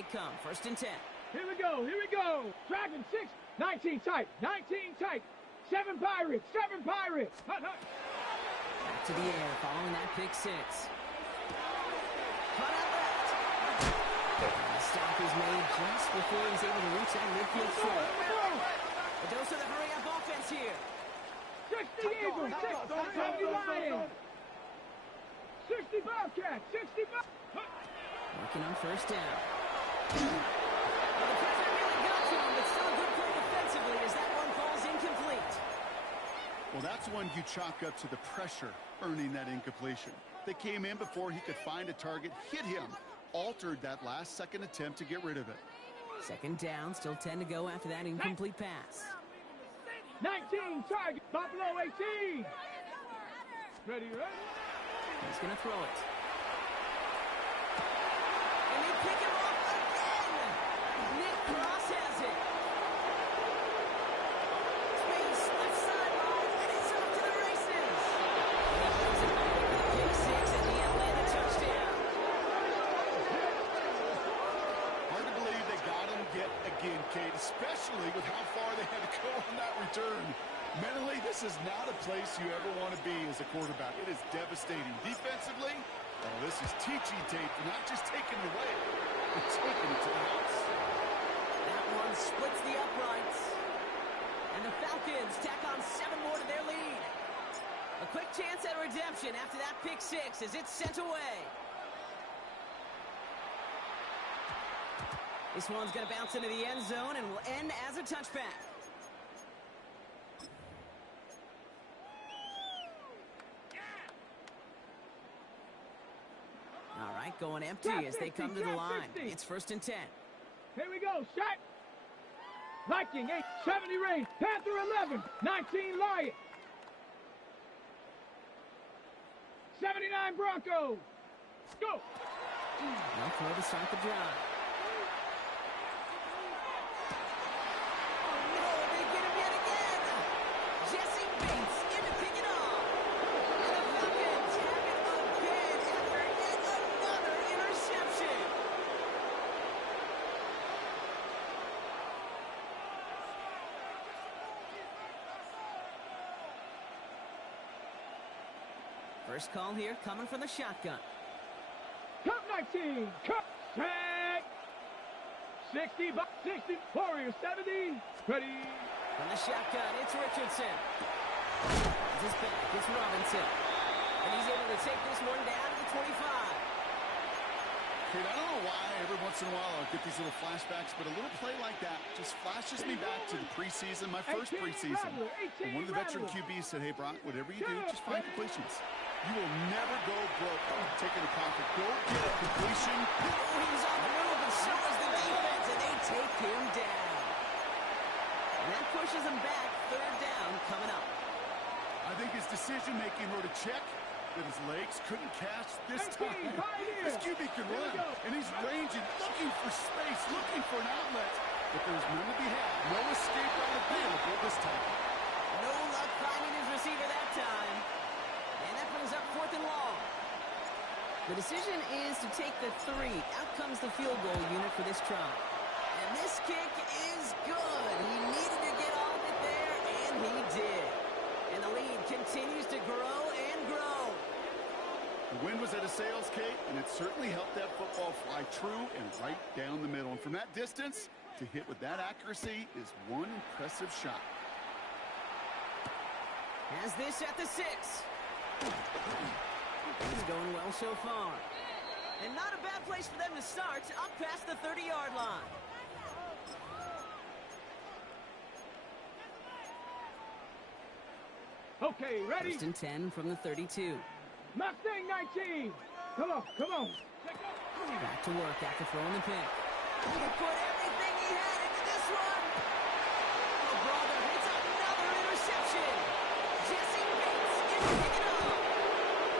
they come. 1st and 10. Here we go, here we go. Dragon 6, 19 tight, 19 tight. 7 Pirates, 7 Pirates. Hut, hut. Back to the air following that pick 6. Cut out left. The stop is made just before he's able to reach that midfield strike. A dose of the hurry-up offense here. 60 Eagles, 70 Lions. 60 Bobcats, 60 Working on 1st down. Well, the pressure really got to him, but still a good play defensively as that one falls incomplete. Well, that's one you chalk up to the pressure earning that incompletion. They came in before he could find a target, hit him, altered that last-second attempt to get rid of it. 2nd down, still 10 to go after that incomplete pass. 19 target, Buffalo 18. Ready, ready? He's going to throw it. And they pick him off again. Nick Cross has it. Space, left sideline, and it's off to the races. He brings it back with a pick 6 and the Atlanta touchdown. Hard to believe they got him yet again, Kate, especially with how far they had to go on that return. Mentally, this is not a place you ever want to be as a quarterback. It is devastating. Defensively, well, this is teaching tape. Not just taking it away, but taking it to the house. That one splits the uprights. And the Falcons tack on 7 more to their lead. A quick chance at redemption after that pick 6 as it's sent away. This one's going to bounce into the end zone and will end as a touchback. All right, going empty as they come to the line. It's 1st and 10. Here we go, shot. Viking 8, 70 range. Panther 11, 19 Lions. 79 Broncos. Go. Well, throw to start the drive. Oh, no, they get him yet again. Jesse Bates in to pick it off. And the Falcons have it again after yet another interception. First call here coming from the shotgun. Cup 19, Cup set. 60, 60, Warriors 70. Ready. From the shotgun, it's Richardson. It's back, it's Robinson. And he's able to take this one down to the 25. Kate, I don't know why every once in a while I'll get these little flashbacks, but a little play like that just flashes me back to the preseason, my first preseason. And one of the veteran QBs said, hey, Brock, whatever you do, just find completions. You will never go broke taking a pocket. Go get a completion. Oh, he's on the move, and so is the defense, and they take him down. And that pushes him back. 3rd down coming up. I think his decision-making wrote a check that his legs couldn't catch this time. This QB can run, and he's ranging, looking for space, looking for an outlet. But there's none to be had. No escape route available this time. No luck finding his receiver that time. And that brings up 4th and long. The decision is to take the 3. Out comes the field goal unit for this try. And this kick is good. He needed to get all of it there, and he did. And the lead continues to grow and grow. The wind was at a sails, Kate, and it certainly helped that football fly true and right down the middle. And from that distance, to hit with that accuracy is one impressive shot. Has this at the 6. It's going well so far. And not a bad place for them to start, up past the 30-yard line. Okay, ready? 1st and 10 from the 32. Mustang 19. Come on, come on. Back to work after throwing the pick. He put everything he had into this one. Oh, brother, it's another interception. Jesse Bates is picking up.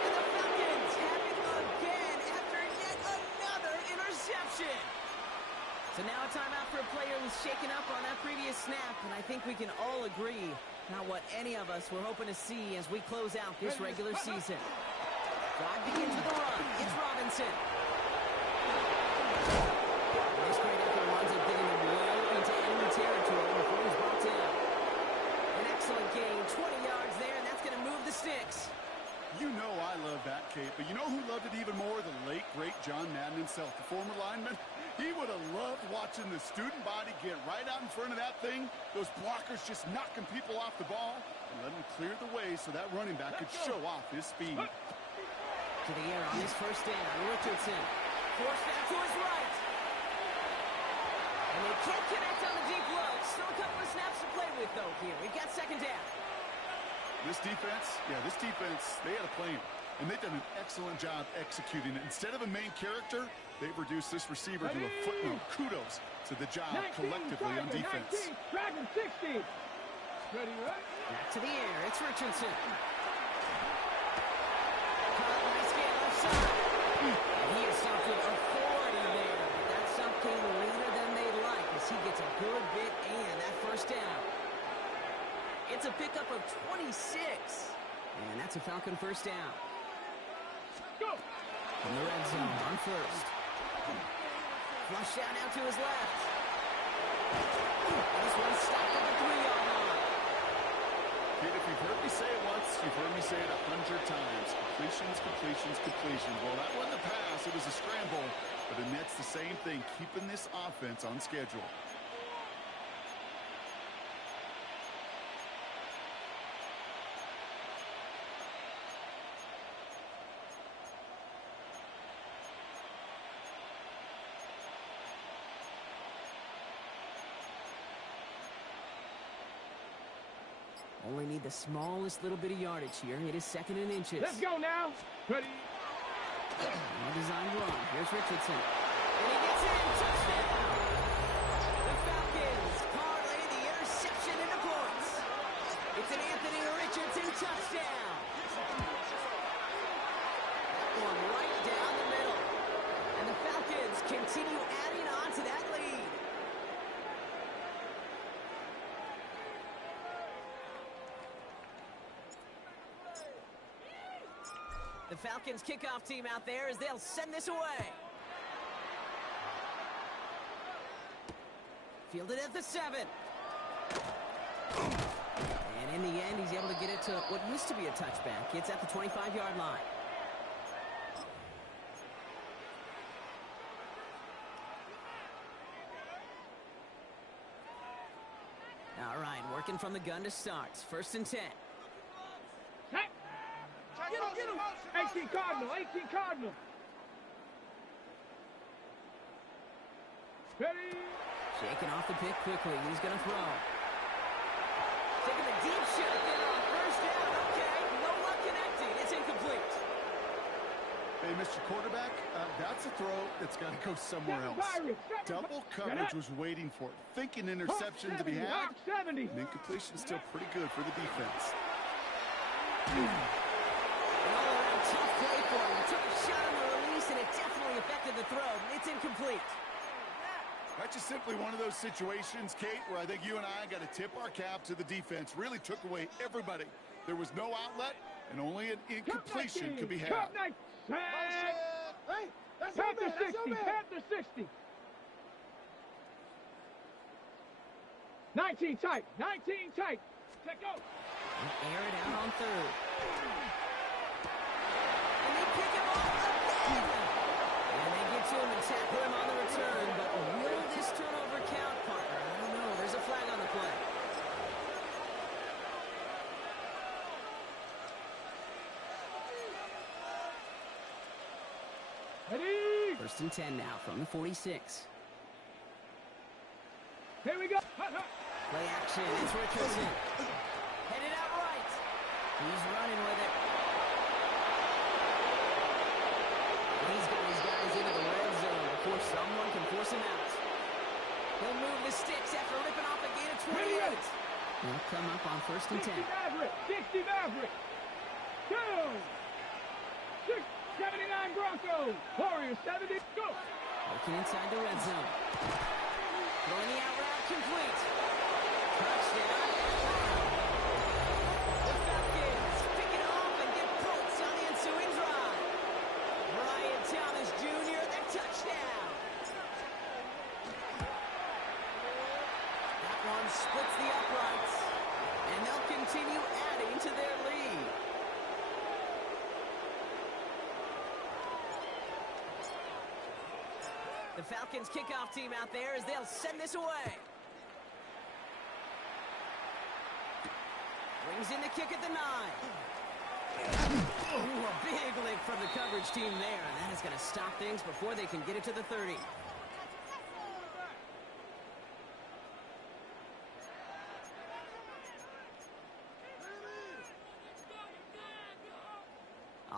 And the Falcons have it again after yet another interception. So now a timeout for a player who's shaken up on that previous snap, and I think we can all agree not what any of us were hoping to see as we close out this regular season. Drive begins with a run. It's Robinson. This lineman. He would have loved watching the student body get right out in front of that thing. Those blockers just knocking people off the ball and letting them clear the way so that running back could show off his speed. To the air on his first down. Richardson forced out to his right. And they can't connect on the deep low. Still a couple of snaps to play with, though, here. We've got second down. This defense, they had a plan. And they've done an excellent job executing it. Instead of a main character, they've reduced this receiver to a footnote. Kudos to the job collectively on defense. 19, dragon 60. Ready, right? Back to the air. It's Richardson. Caught nice game left side. He is stopped with authority there. But that stop came later than they'd like as he gets a good bit and that first down. It's a pickup of 26. And that's a Falcon first down. Go! In the red zone on first. Flush down now to his left. This one stopped at the 3-yard line. Kid, if you've heard me say it once, you've heard me say it 100 times. Completions, completions, completions. Well, that wasn't a pass. It was a scramble. But the Nets, the same thing, keeping this offense on schedule. Only need the smallest little bit of yardage here. It is second and inches. Let's go now. Ready? Well-designed run. Here's Richardson. And he gets in. Touchdown! The Falcons parlay the interception into points. It's an Anthony Richardson touchdown. That one right down the middle. And the Falcons continue adding on to that lead. The Falcons kickoff team out there as they'll send this away. Fielded at the 7. And in the end, he's able to get it to what used to be a touchback. It's at the 25-yard line. All right, working from the gun to start. First and 10. Hey. Get him. 18 Cardinal. Ready? Shaking off the pick quickly. He's going to throw. Taking a deep shot there on first down. Okay, no luck connecting. It's incomplete. Hey, Mr. Quarterback, that's a throw that's got to go somewhere else. Double coverage was waiting for it. Thinking interception to be had. And incompletion still pretty good for the defense. An all-around tough play for him. He took a shot on the release, and it definitely affected the throw. It's incomplete. That's just simply one of those situations, Kate, where I think you and I got to tip our cap to the defense. Really took away everybody. There was no outlet, and only an incompletion could be had. Hey, that's Panther 60, Panther 60. 19 tight. Take go. Air it out on third. And they pick him off again. And they get to him and tackle him on the return. But will this turnover count, partner? I don't know. There's a flag on the play. Ready? First and 10 now from the 46. Here we go. Play action. It's Richardson. Headed out right. He's running with it. He's got his guys into the red zone before someone can force him out. He'll move the sticks after ripping off a gain of 28. He'll come up on first and 10. 60 Maverick. 2. 79 Broncos. Warriors 70. Go. Working inside the red zone. Throwing the out route complete. Touchdown. The Falcons pick it off and get points on the ensuing drive. Brian Thomas Jr., the touchdown. That one splits the uprights, and they'll continue adding to their lead. The Falcons kickoff team out there as they'll send this away. Brings in the kick at the 9. Ooh, a big lick from the coverage team there. And that is going to stop things before they can get it to the 30.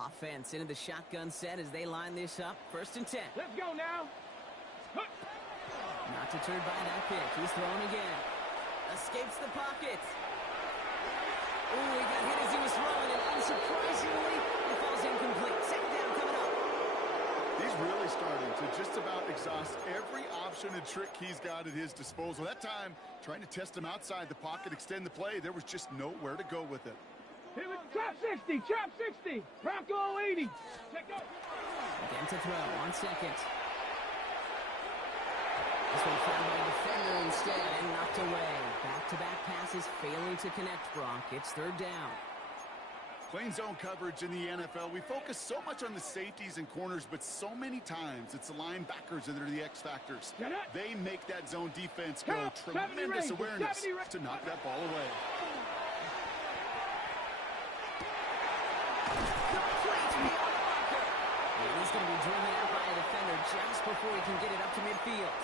Offense into the shotgun set as they line this up. 1st and 10. Let's go now. Not deterred by that pick. He's throwing again. Escapes the pocket. Ooh, he got hit as he was throwing, and unsurprisingly, it falls incomplete. 2nd down coming up. He's really starting to just about exhaust every option and trick he's got at his disposal. That time, trying to test him outside the pocket, extend the play, there was just nowhere to go with it. Here we trap 60, trap 60, Bronco 80. Check go. Again to throw on 2nd. This one found by a defender instead and knocked away. Back-to-back passes failing to connect, Brock. It's 3rd down. Playing zone coverage in the NFL, we focus so much on the safeties and corners, but so many times it's the linebackers that are the X factors. They make that zone defense go. Tremendous awareness to knock that ball away. And he's going to be driven out by a defender just before he can get it up to midfield.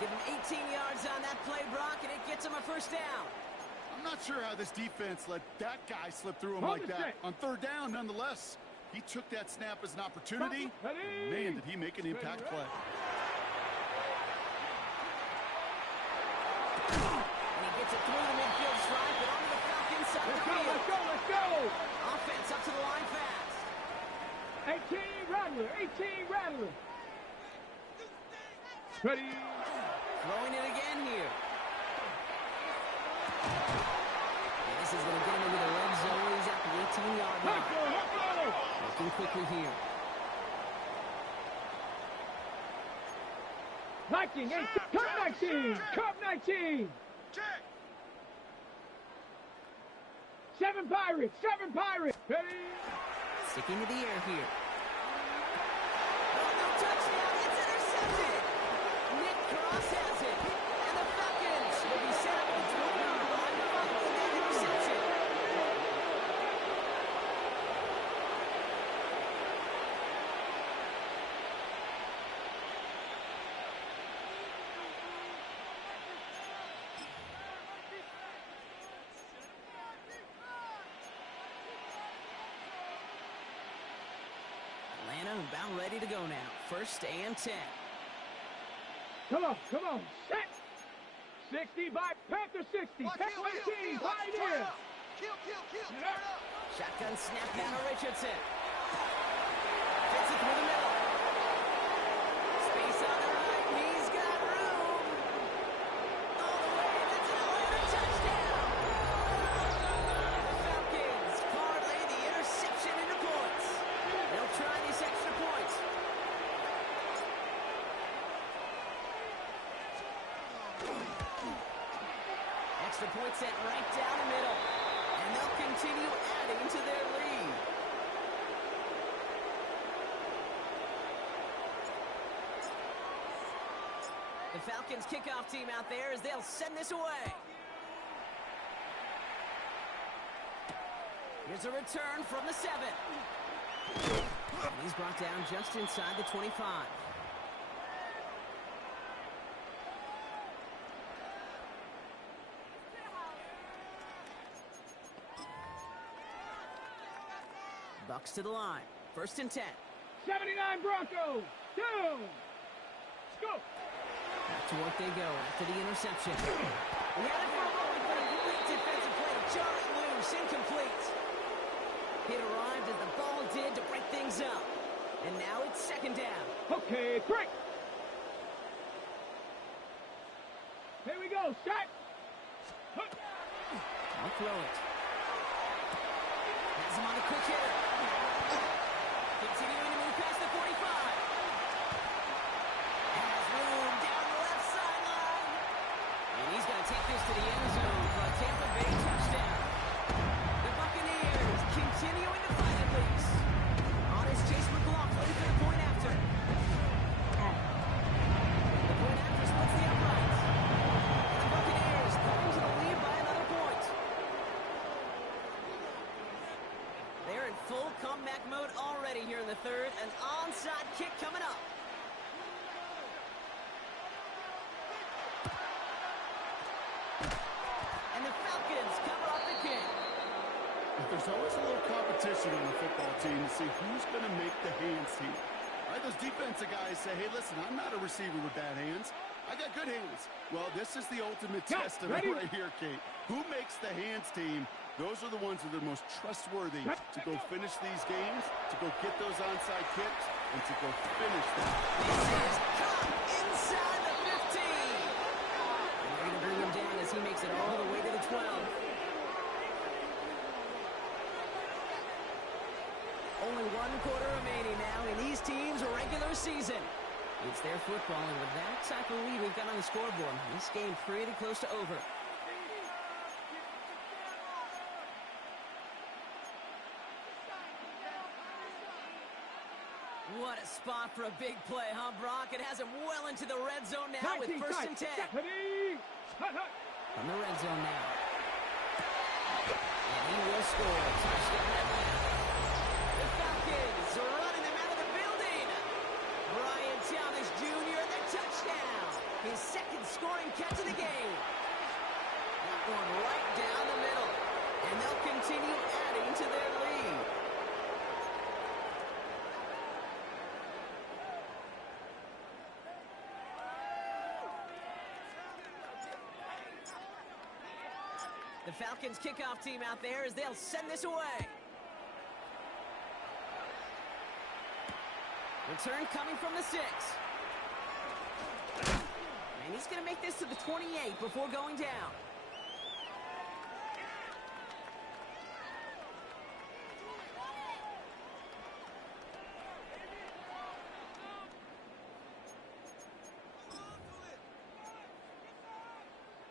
Give him 18 yards on that play, Brock, and it gets him a 1st down. I'm not sure how this defense let that guy slip through him like that. On 3rd down, nonetheless, he took that snap as an opportunity. Man, did he make an impact play. And he gets it through the midfield strike, but onto the Falcons side of the field. Let's go, let's go. Offense up to the line fast. 18 Rattler, 18 Rattler. Ready. Throwing it again here. And this is going to get him into the red zone. He's at the 18-yard line. Looking quickly here. Viking, 18, Cup 19, Cup 19. Check. 7 Pirates, 7 Pirates. Ready. Sticking to the air here. Oh, no touchdown. It's intercepted. Nick Cross has it. And the Falcons will be set up at the 20-yard line following that interception. Atlanta about ready to go now. 1st and 10. Come on, set. 60 by Panther 60. Panther 18, Pioneer. Kill. Shotgun snap down to Richardson. Fits it through the middle. Space on the right. He's got room. All the way. That's an Atlanta touchdown. The Falcons parlay the interception into points. They'll try these extra points. Extra point set right down the middle. And they'll continue adding to their lead. The Falcons kickoff team out there as they'll send this away. Here's a return from the 7. And he's brought down just inside the 25. Bucks to the line. 1st and 10. 79 Broncos. Down. Let's go. Back to work they go after the interception. We had it for a moment, but a great defensive play. Jarring loose, incomplete. It arrived as the ball did to break things up. And now it's 2nd down. Okay, break. Here we go, set. I'll throw it. Has him on a quick hitter. Continuing to move past the 45. Has room down the left sideline. And he's going to take this to the end zone for a Tampa Bay touchdown. The Buccaneers continuing to find it loose. On his Chase McLaughlin for the point after. the third. An onside kick coming up. And the Falcons cover up the kick. There's always a little competition on the football team to see who's going to make the hands team. All right, those defensive guys say, hey, listen, I'm not a receiver with bad hands. I got good hands. Well, this is the ultimate testament right here, Kate. Who makes the hands team? Those are the ones that are the most trustworthy to go finish these games, to go get those onside kicks, and to go finish them. This is caught inside the 15. And they're going to bring him down as he makes it all the way to the 12. Only 1 quarter remaining now in these teams' regular season. It's their football, and with that type of lead we've got on the scoreboard, this game pretty close to over. What a spot for a big play, huh, Brock? It has him well into the red zone now with 1st and 10. From the red zone now. And he will score. Touchdown Atlanta. The Falcons are running them out of the building. Brian Thomas Jr. the touchdown. His 2nd scoring catch of the game. That one right down the middle. And they'll continue adding to their lead. The Falcons kickoff team out there as they'll send this away. Return coming from the 6. And he's going to make this to the 28 before going down.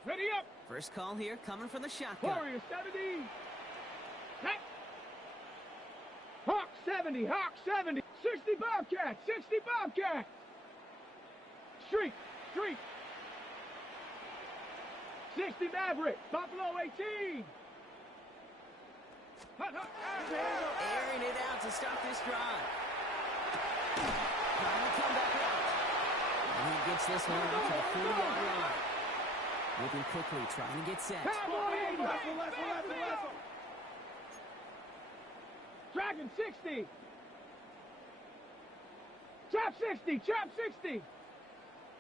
Ready up. First call here coming from the shotgun. Warrior 70. Hey. Hawk 70. Hawk 70. 60 Bobcat. 60 Bobcat. Streak. Streak. 60 Maverick. Buffalo 18. Hut, hut. Airing it out to stop this drive. Trying to come back out. And he gets this one out to the 40-yard line. Moving quickly, trying to get set. Dragon 60. Chop 60. Chop 60.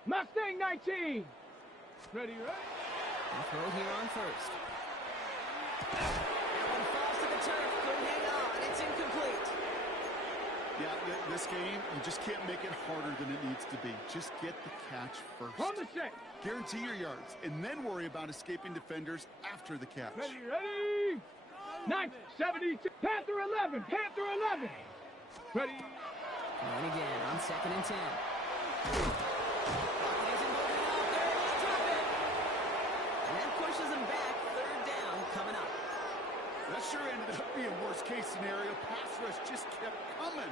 Mustang 19. Ready, right? And throw here on first. That one falls to the turf. Couldn't hang on. It's incomplete. Yeah, this game, you just can't make it harder than it needs to be. Just get the catch first. On the set. Guarantee your yards, and then worry about escaping defenders after the catch. Ready, ready. 972. Panther 11. Panther 11. Ready. And again on 2nd and 10. Isn't moving it off. They're able to drop it. And that pushes them back. 3rd down coming up. That sure ended up being worst-case scenario. Pass rush just kept coming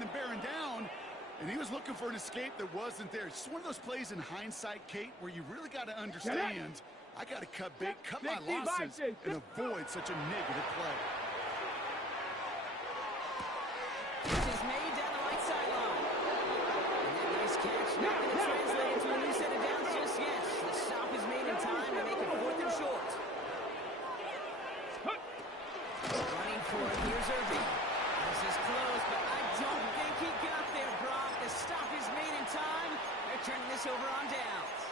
and bearing down. And he was looking for an escape that wasn't there. It's just one of those plays in hindsight, Kate, where you really got to understand, I got to cut bait, cut my losses, and avoid such a negative play. Which is made down the right sideline. And that nice catch not going to translate into a new set of downs just yet. The stop is made in time to make it 4th and short. Running for it, here's Irving. This is close, but I don't think he got there, Brock. The stop is made in time. They're turning this over on downs.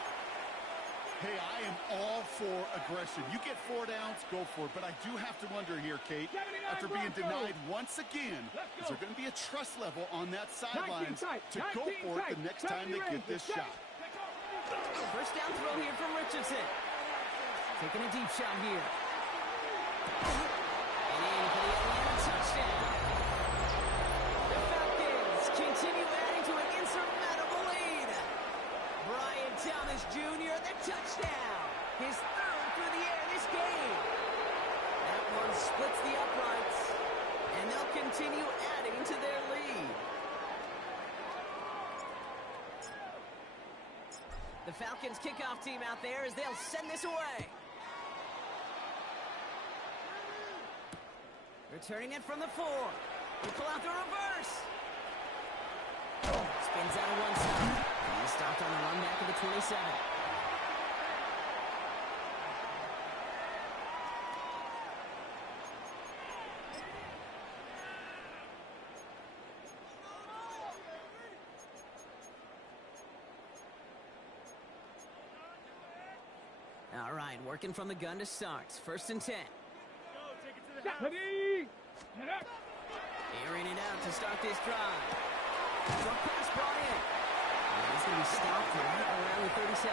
Hey, I am all for aggression. You get 4 downs, go for it. But I do have to wonder here, Kate, after being denied once again, is there going to be a trust level on that sidelines to go for it the next time they get this shot? First down throw here from Richardson. Taking a deep shot here. And in for the Atlanta touchdown. The Falcons continue adding to an insurmountable lead. Brian Thomas Jr., the touchdown. His 3rd through the air this game. That one splits the uprights, and they'll continue adding to their lead. The Falcons kickoff team out there as they'll send this away. Returning it from the 4. They pull out the reverse. Spins out of one side. And he's stopped on the run back of the 27. All right, working from the gun to start. 1st and 10. Ready? Get up. Airing it out to start this drive. Short pass brought in. And he's going to be stopped right around the 37.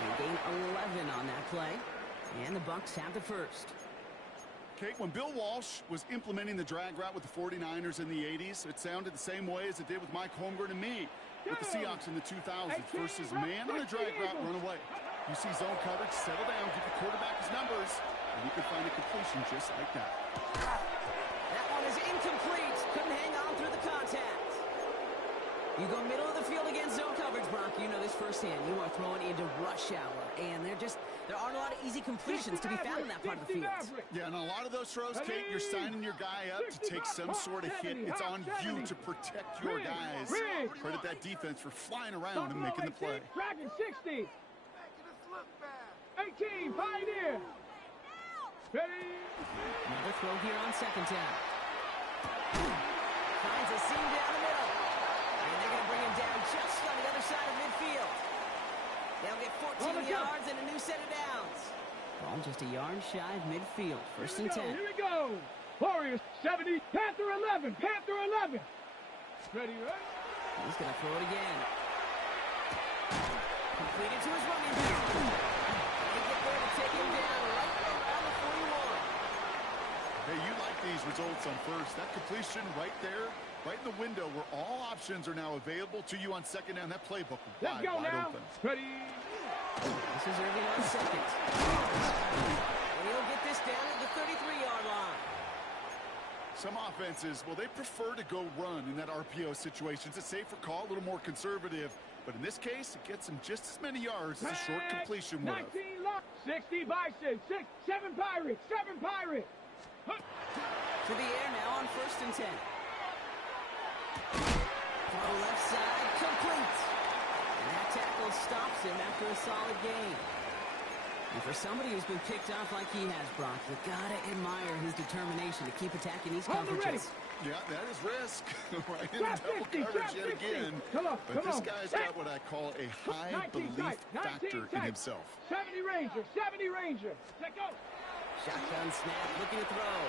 They gain 11 on that play. And the Bucs have the first. Kate, when Bill Walsh was implementing the drag route with the 49ers in the 80s, it sounded the same way as it did with Mike Holmgren and me with the Seahawks in the 2000s versus man on a drag route, run away. You see zone coverage, settle down, give the quarterback his numbers, and you can find a completion just like that. That one is incomplete. Couldn't hang on through the contact. You go middle of the field against zone coverage, Brock. You know this firsthand. You are throwing into rush hour, and there aren't a lot of easy completions to be found in that part of the field. Yeah, and a lot of those throws, Kate, you're signing your guy up to take some sort of hit. It's on you to protect your guys. Credit that defense for flying around and making the play. Dragon 60. 18, Pioneer. Ready? Another throw here on 2nd down. Finds a seam down the middle. And they're going to bring him down just on the other side of midfield. They'll get 14 yards and a new set of downs. Ball just a yard shy of midfield. 1st and 10. Here we go. Warriors 70, Panther 11, Panther 11. Ready, right? He's going to throw it again. Completed to his running back. They get there to take him down right around the 41. Hey, you like these results on first. That completion right there, right in the window where all options are now available to you on 2nd down. That playbook Let's go wide now. open. Ready? This is early on 2nd. And he'll get this down at the 33-yard line. Some offenses, well, they prefer to go run in that RPO situation. It's a safer call, a little more conservative. But in this case, it gets them just as many yards as a short completion would have. 19 lock, 60 Bison, 7 Pirates, 7 Pirates. To the air now on 1st and 10. Throw left side, complete. And that tackle stops him after a solid gain. And for somebody who's been picked off like he has, Brock, you gotta admire his determination to keep attacking these coverages. Yeah, that is risk. Right in double coverage yet again. But this guy's got what I call a high belief factor in himself. 70 Ranger, 70 Ranger. Let go. Shotgun snap, looking to throw.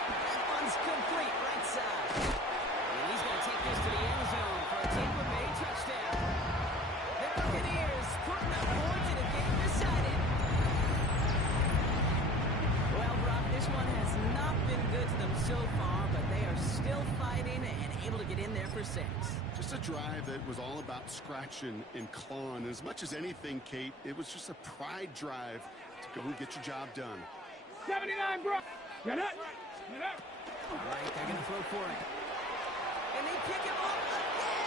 That one's complete, right side. And he's going to take this to the end zone for a Tampa Bay touchdown. The Buccaneers putting up points in a game decided. Well, Brock, this one has not been good to them so far, but they are still fighting and able to get in there for 6. Just a drive that was all about scratching and clawing. As much as anything, Kate, it was just a pride drive to go and get your job done. 79, bro. Get up. Get up. All right, they're going to throw for it. And they pick him up again.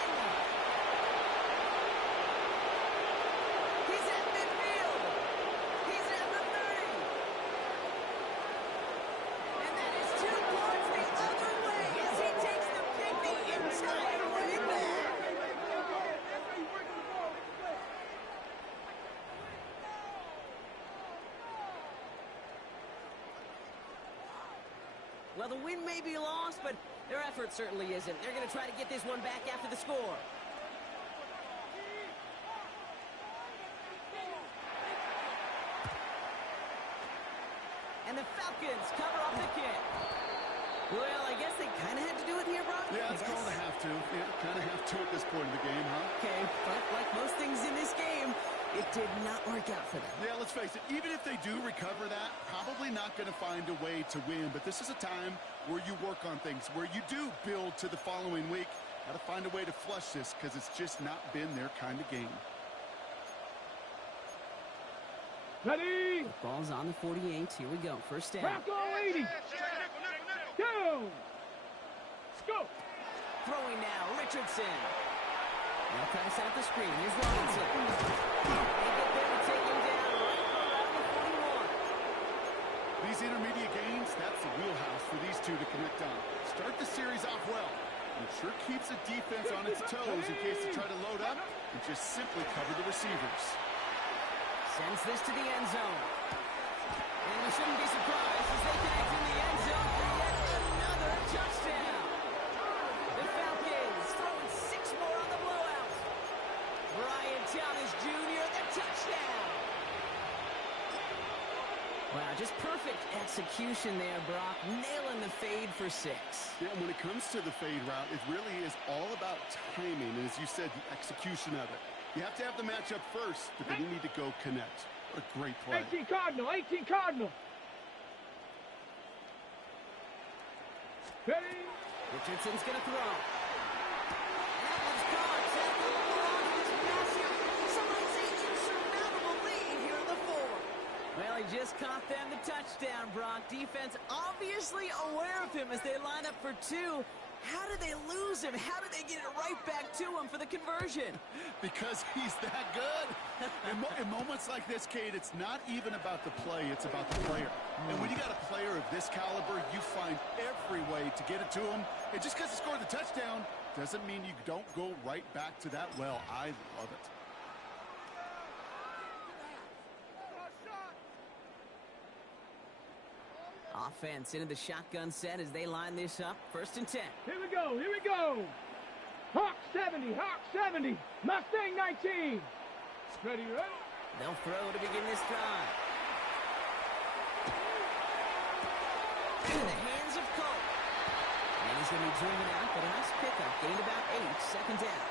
He's at midfield. He's at the 30. And that is 2 points the other way as he takes the pick the entire way back. Well, the win may be lost, but their effort certainly isn't. They're going to try to get this one back after the score. And the Falcons cover up the kick. Well, I guess they kind of had to do it here, Brock. Yeah, it's called a have to. Yeah, kind of have to at this point in the game, huh? Okay, but like most things in this game, it did not work out for them. Yeah, let's face it, even if they do recover that, probably not going to find a way to win. But this is a time where you work on things, where you do build to the following week. Got to find a way to flush this because it's just not been their kind of game. Ready? The ball's on the 48. Here we go. First down. Back on 80. Go. Go. Throwing now, Richardson. Now pass out the screen. Here's Robinson. They get there to take him down right around the 41. These intermediate gains, that's the wheelhouse for these two to connect on. Start the series off well. It sure keeps the defense on its toes in case they try to load up and just simply cover the receivers. Sends this to the end zone. And we shouldn't be surprised as they connect in the end zone for yet another touchdown. The Falcons throwing 6 more on the blowout. Brian Thomas Jr., the touchdown. Wow, just perfect execution there, Brock. Nailing the fade for 6. Yeah, when it comes to the fade route, it really is all about timing. And as you said, the execution of it. You have to have the matchup first, but then you need to go connect. What a great play. 18 Cardinal, 18 Cardinal. Ready? Richardson's going to throw. That one's gone. Tackle along is massive. Some might say insurmountable lead here in the 4th. Well, he just caught them the touchdown, Brock. Defense obviously aware of him as they line up for 2. How did they lose him? How did they get it right back to him for the conversion? Because he's that good. In moments like this, Cade, it's not even about the play, it's about the player. And when you got a player of this caliber, you find every way to get it to him. And just because he scored the touchdown doesn't mean you don't go right back to that well. I love it. Offense into the shotgun set as they line this up. 1st and 10. Here we go, here we go. Hawk 70, Hawk 70. Mustang 19. Ready, ready? They'll throw to begin this drive. Into the hands of Cole. And he's going to be driven out, but a nice pickup. Gained about 8, 2nd down.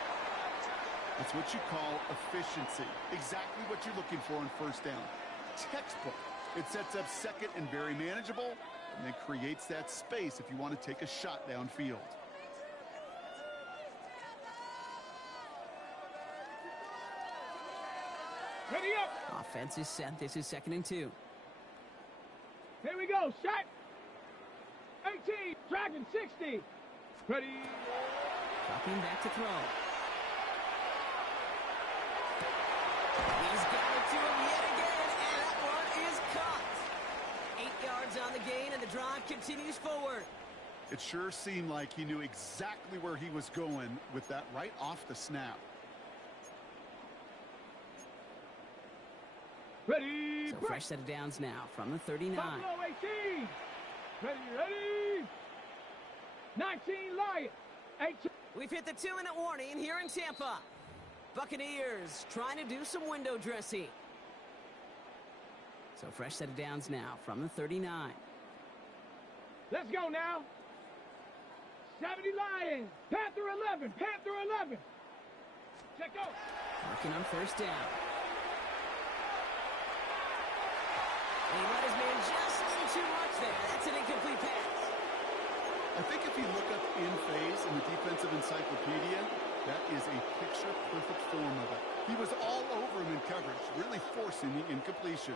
That's what you call efficiency. Exactly what you're looking for on 1st down. Textbook. It sets up 2nd and very manageable, and then creates that space if you want to take a shot downfield. Ready up. Offense is set. This is 2nd and 2. Here we go, shot. 18, dragon 60. Ready. Dropping back to throw. He's got it to him yet again, and that one is caught. 8 yards on the gain, and the drive continues forward. It sure seemed like he knew exactly where he was going with that right off the snap. Ready. So fresh set of downs now from the 39. Buffalo 18. Ready, ready. 19 Lions. 18. We've hit the 2-minute warning here in Tampa. Buccaneers trying to do some window dressing. So fresh set of downs now from the 39. Let's go now. 70 Lions. Panther 11. Panther 11. Check out. Working on 1st down. And he let his man just in too much there. That's an incomplete pass. I think if you look up in phase in the defensive encyclopedia, that is a picture-perfect form of it. He was all over him in coverage, really forcing the incompletion.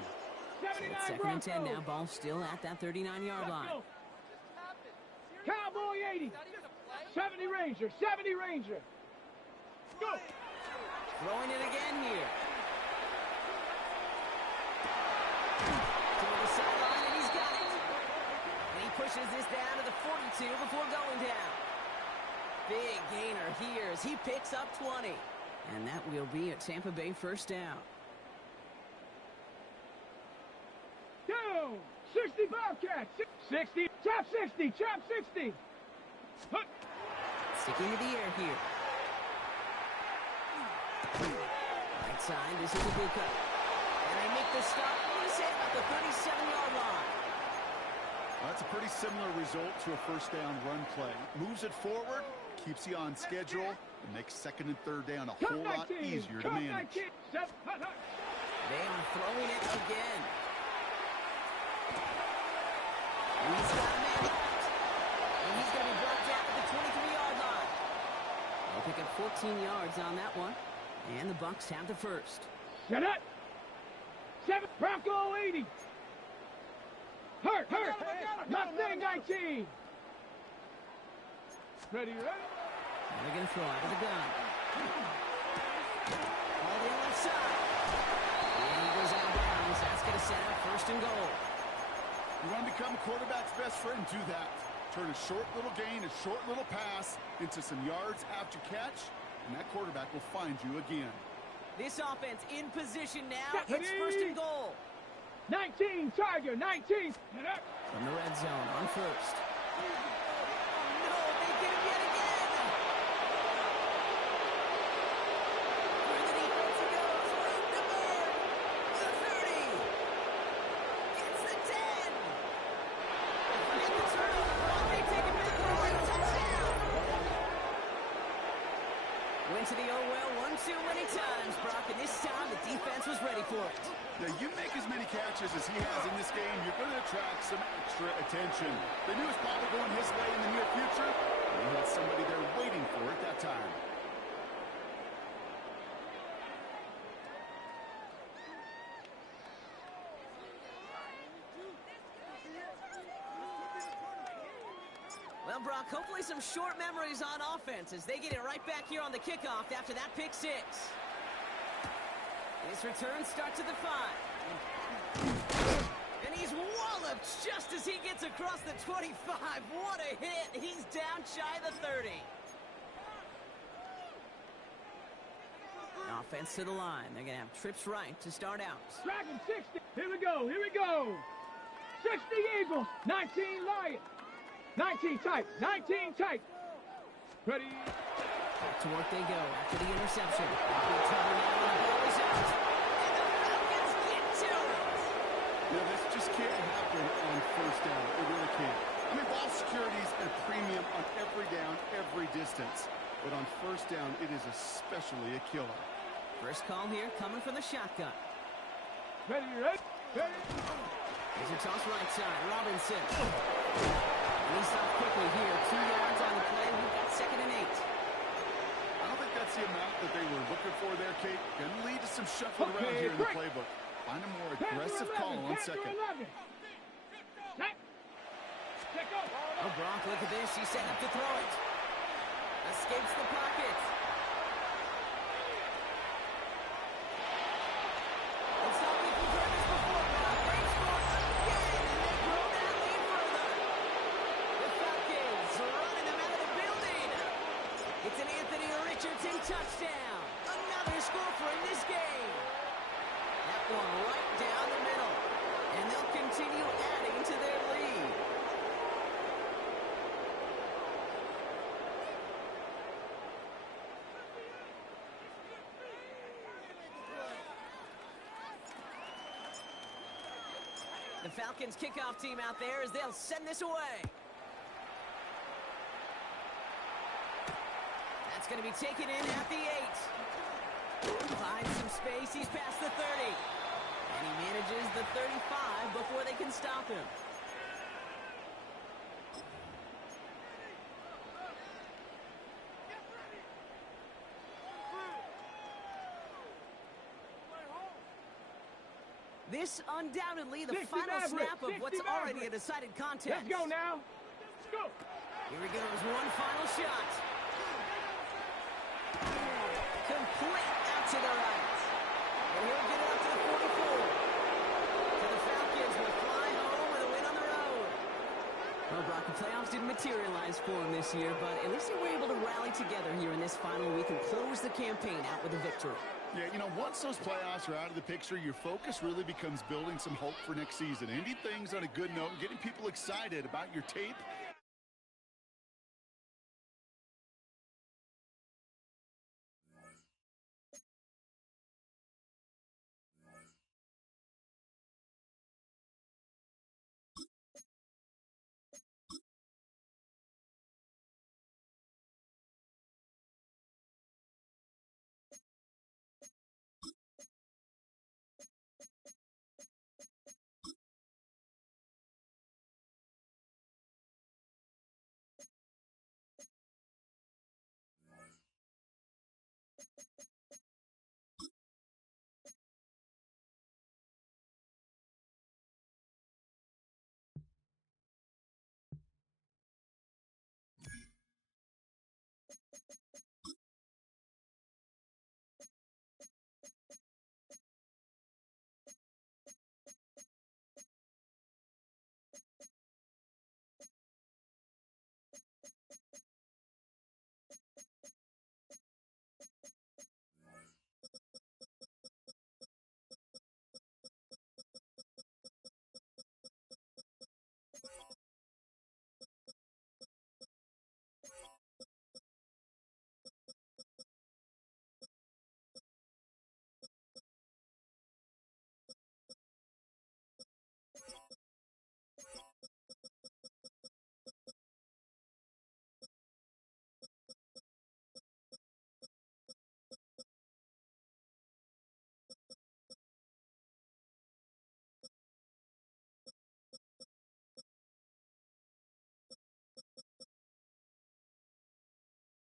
So it's 2nd and 10 now. Ball still at that 39-yard line. Cowboy 80. 70 Ranger. 70 Ranger. Go. Throwing it again here. To the sideline, and he's got it. And he pushes this down to the 42 before going down. Big gainer here as he picks up 20. And that will be a Tampa Bay 1st down. Down. 60 Bobcats. 60. Chop 60. Chop 60. Hup. Sticking to the air here. Right side, this is a good cut. And they make the stop, I'm going to say about the 37-yard line. That's a pretty similar result to a 1st down run play. Moves it forward, keeps you on schedule, and makes 2nd and 3rd down a whole lot easier to manage. They are throwing it again. He's got a man left. And he's going to be brought down at the 23-yard line. They'll pick up 14 yards on that one. And the Bucs have the 1st. Set up. 7 Bronco 80. Hurt. Mustang 19. Ready, ready. And they're going to throw out of the gun. All the left side. And he goes out of bounds. That's going to set up 1st and goal. become a quarterback's best friend, do that. Turn a short little gain, a short little pass into some yards after catch, and that quarterback will find you again. This offense in position now. It's first and goal. 19, Tiger, 19. From the red zone on first. Oh, no, they get him yet again. Through the defense he goes. Room to burn. The 30. Gets the 10. Forget the turnover. Brock, they take it back for a late touchdown. Went to the oh well one too many times, Brock, and this time the defense was ready for it. Now, you make as many catches as he has in this game, you're going to attract some extra attention. They knew it was probably going his way in the near future. They had somebody there waiting for it that time. Well, Brock, hopefully some short memories on offense as they get it right back here on the kickoff after that pick six. His return starts at the 5. And he's walloped just as he gets across the 25. What a hit. He's down shy of the 30. Offense to the line. They're going to have trips right to start out. Dragon 60. Here we go. Here we go. 60 Eagles. 19 Lions. 19 tight. 19 tight. Ready. Back to work they go after the interception. Now, this just can't happen on first down. It really can't. I mean, ball security is a premium on every down, every distance. But on first down, it is especially a killer. First call here coming from the shotgun. Ready, ready, ready. There's a toss right side. Robinson. And he stopped quickly here. 2 yards on the play. We've got 2nd and 8. I don't think that's the amount that they were looking for there, Kate. Going to lead to some shuffling around here in the playbook. Find a more aggressive call on second. Oh, Brock, look at this. He's set up to throw it. Escapes the pocket. It's not like we've heard this before, Brock. They score again, and they grow that lead further. The Falcons running them out of the building. It's an Anthony Richardson touchdown. Another score for him this game. That one right down the middle. And they'll continue adding to their lead. The Falcons kickoff team out there as they'll send this away. That's going to be taken in at the 8. Finds some space. He's past the 30. And he manages the 35 before they can stop him. This undoubtedly the final snap of what's already a decided contest. Let's go now. Let's go. Here he goes. One final shot. Complete out to the right. And he'll get it up to the 44. So the Falcons will fly home with a win on the road. Well, Brock, the playoffs didn't materialize for him this year, but at least they were able to rally together here in this final week and close the campaign out with a victory. Yeah, you know, once those playoffs are out of the picture, your focus really becomes building some hope for next season. Ending things on a good note and getting people excited about your tape